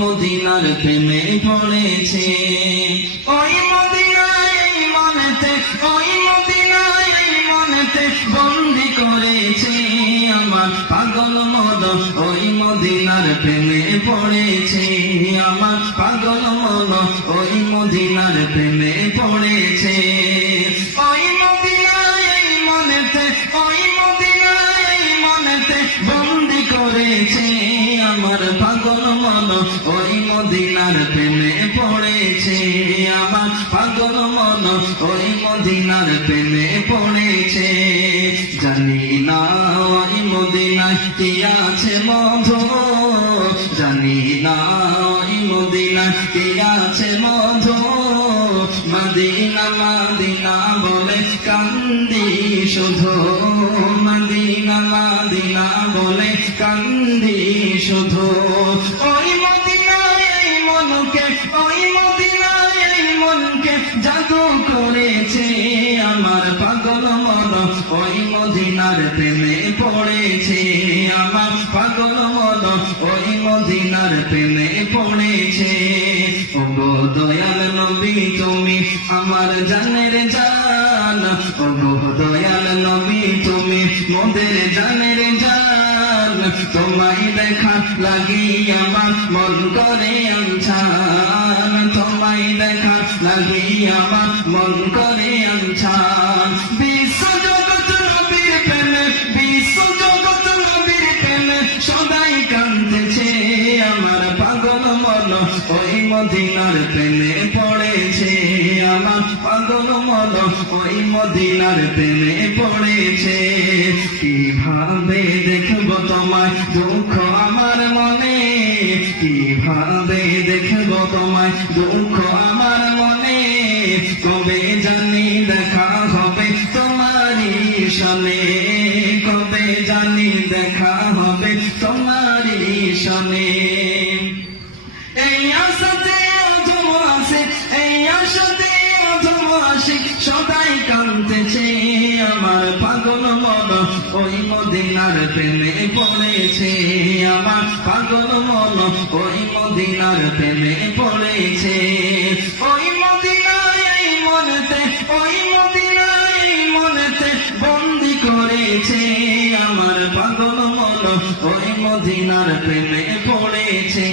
মদিনার প্রেমে পড়েছে। ওই মদিনায় মনেতে, ওই মদিনায় মনেতে বন্দি করেছে আমার পাগল মন। ওই মদিনার প্রেমে পড়েছে আমার পাগল মন, ওই মদিনার প্রেমে পড়েছে। ওই মদিনায় মনেতে, ওই মদিনায় মনেতে বন্দি করেছে আমার পাগল মন, ওই মদিনার প্রেমে পড়েছে আমার পাগল মন, ওই মদিনার প্রেমে পড়েছে। জানি না ওই মদিনায় কি আছে মধু, জানি না ওই মদিনায় কি আছে মধু। মদিনা মদিনা বলে কান্দি শুধু, মদিনা মদিনা বলে কান্দি শুধু। ওই মদিনায় মনকে, ওই মদিনায় মনকে জাদু করেছে আমার পাগল মন, ওই মদিনার প্রেমে পড়েছে আমার পাগল মন, ওই মদিনার প্রেমে পড়েছে। ও গো দয়াল নবী তুমি আমার জানের জান, ও গো দয়াল নবী তুমি মোদের জানের জান। তোমায় দেখা লাগি আমার মন করে আনছান, তোমায় দেখা লাগি আমার মন করে আনছান। বিশ্ব জগৎ নবীর প্রেমে, বিশ্ব জগৎ নবীর প্রেমে সদাই কাঁদতেছে আমার পাগল মন, ওই মদিনার প্রেমে পড়েছে আমার পাগল মন, ওই মদিনার প্রেমে পড়েছে। কিভাবে দেখব তোমায় দুঃখ আমার মনে, কিভাবে দেখব তোমায় দুঃখ আমার মনে। কবে জানি দেখা হবে তোমারই সনে, কবে জানি দেখা হবে তোমারই সনে। এই আশাতে অধম আসে, এই আশাতে অধম আসে সদাই কাঁদতেছে আমার পাগল মন, ওই মদিনার প্রেমে পড়েছে আমার পাগল মন, ওই মদিনার প্রেমে পড়েছে। ওই মদিনায় মনেতে, ওই মদিনায় মনেতে বন্দি করেছে আমার পাগল মন, ওই মদিনার প্রেমে পড়েছে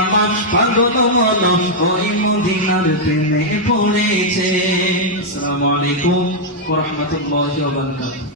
আমার পাগল মন, ওই মদিনার প্রেমে পড়েছে। আসসালামু আলাইকুম ওয়া রাহমাতুল্লাহি ওয়া বারাকাতুহু।